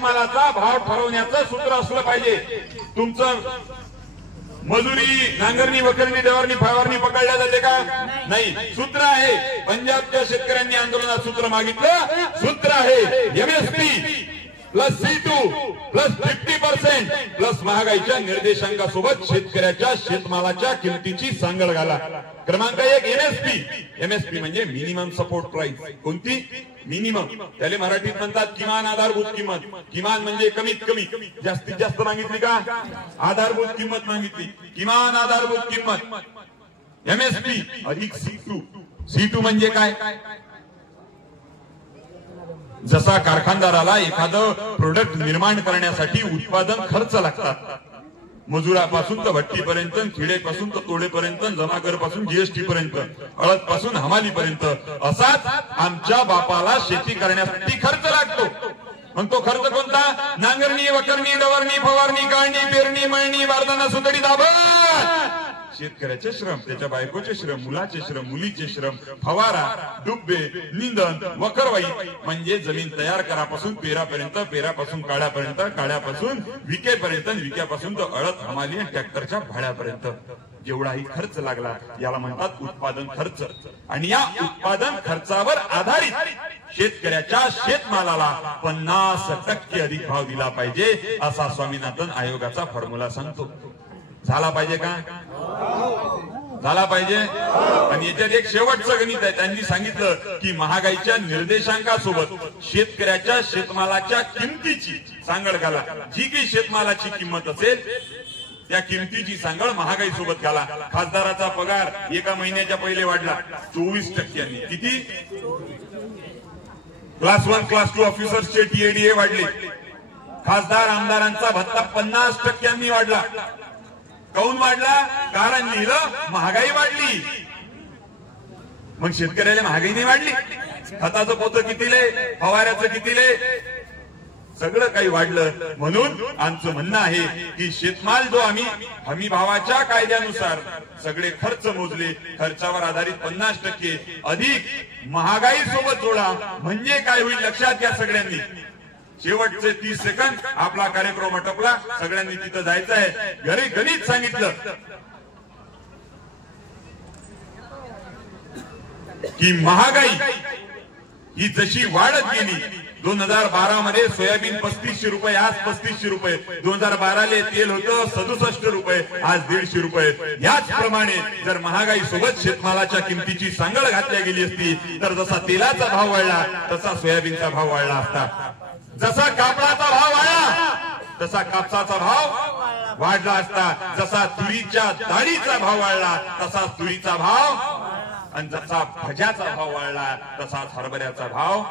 शेतमालाचा भाव ठरवण्याचं सूत्र असलं पाहिजे। तुमचं मजुरी, नांगरणी, वखरणी, डवरणी, फवारणी पकडल्या जाते का? नाही। सूत्र आहे, पंजाबच्या शेतकऱ्यांनी आंदोलनात सूत्र मागितलं, सूत्र आहे MSP plus C2 plus 50% plus महागाईच्या निर्देशांकासोबत शेतकऱ्याच्या शेतमालाच्या किमतीची सांगड घाला। क्रमांक 1 एमएसपी म्हणजे मिनिमम सपोर्ट प्राइस। कोणती? मिनिमम, त्याला मराठीत म्हणतात किमान आधारभूत किंमत। किमान म्हणजे कमीत कमी, जास्तीत जास्त मागितली का? आधारभूत किंमत मागितली, किमान आधारभूत किंमत एमएसपी अधिक C2 म्हणजे काय? जसा कारखानदाराला एखादं प्रोडक्ट निर्माण करण्यासाठी उत्पादन खर्च लागतात, मजुरापासून तर भट्टीपर्यंत, खिडेपासून तर तोडेपर्यंत, जमाकर पासून जीएसटी पर्यंत, हळद पासून हमाली पर्यंत, असाच आमच्या बापाला शेती करण्यासाठी खर्च लागतो। मग तो खर्च कोणता? नांगरणी, वखरणी, डवरणी, फवारणी, काढणी, पेरणी, मळणी, बारदाना, सुतडी, दाभण, शेतकऱ्याचे श्रम, त्याच्या बायकोचे श्रम, मुलाचे श्रम, मुलीचे श्रम, फवारा, डुब्बे, निंदन, वखरवाई म्हणजे जमीन तयार करापासून पेरापर्यंत, पेरापासून काढ्यापर्यंत, काढ्यापासून विकेपर्यंत, विक्यापासून तर हळद, हमाली आणि ट्रॅक्टरच्या भाड्यापर्यंत जेवढाही खर्च लागला याला म्हणतात उत्पादन खर्च। आणि या उत्पादन खर्चावर आधारित शेतकऱ्याच्या शेतमालाला 50% अधिक भाव दिला पाहिजे असा स्वामीनाथन आयोगाचा फॉर्म्युला सांगतो। झाला पाहिजे का? झाला पाहिजे। आणि याच्यात एक शेवटचं गणित आहे, त्यांनी सांगितलं की महागाईच्या निर्देशांकासोबत शेतकऱ्याच्या शेतमालाच्या किमतीची सांगड घाला। जी काही शेतमालाची किंमत असेल त्या किमतीची सांगड महागाई सोबत घाला। खासदाराचा पगार एका महिन्याच्या पहिले वाढला 24%। किती? क्लास 1 क्लास 2 ऑफिसर्सचे TADA वाढले। खासदार आमदारांचा भत्ता 50% वाढला। काऊन वाढला? कारण लिहिलं महागाई वाढली। मग शेतकऱ्याला महागाई नाही वाढली? खताचं पोतं कितीले, फवाऱ्याचं कितीले, सगळं काही वाढलं। म्हणून आमचं म्हणणं आहे की शेतमाल जो आम्ही हमी भावाच्या कायद्यानुसार सगळे खर्च मोजले, खर्चावर आधारित 50% अधिक महागाई सोबत जोडा, म्हणजे काय होईल लक्षात घ्या सगळ्यांनी। शेवटचे 30 सेकंद, आपला कार्यक्रम आटोपला, सगळ्यांनी तिथं जायचं आहे। घरी गणित सांगितलं की महागाई ही जशी वाढत गेली, 2012 मध्ये सोयाबीन 3500 रुपये, आज 3500 रुपये, 2012 ले तेल होतं 67 रुपये, आज 150 रुपये। याचप्रमाणे जर महागाई सोबत शेतमालाच्या किमतीची सांगड घातल्या गेली असती तर जसा तेलाचा भाव वाढला तसा सोयाबीनचा भाव वाढला असता, जसा कापडाचा भाव वाढला तसा कापसाचा भाव वाढला असता, जसा तुरीच्या डाळीचा भाव वाढला तसा तुरीचा भाव, आणि जसा भज्याचा भाव वाढला तसाच हरभऱ्याचा भाव।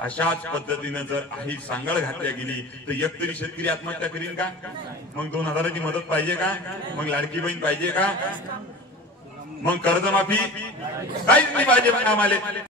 अशाच पद्धतीने जर ही सांगड घातल्या गेली तर एकतरी शेतकरी आत्महत्या करीन का? मग 2000ची मदत पाहिजे का? मग लाडकी बहीण पाहिजे का? मग कर्जमाफी काहीच नाही पाहिजे आम्हाला।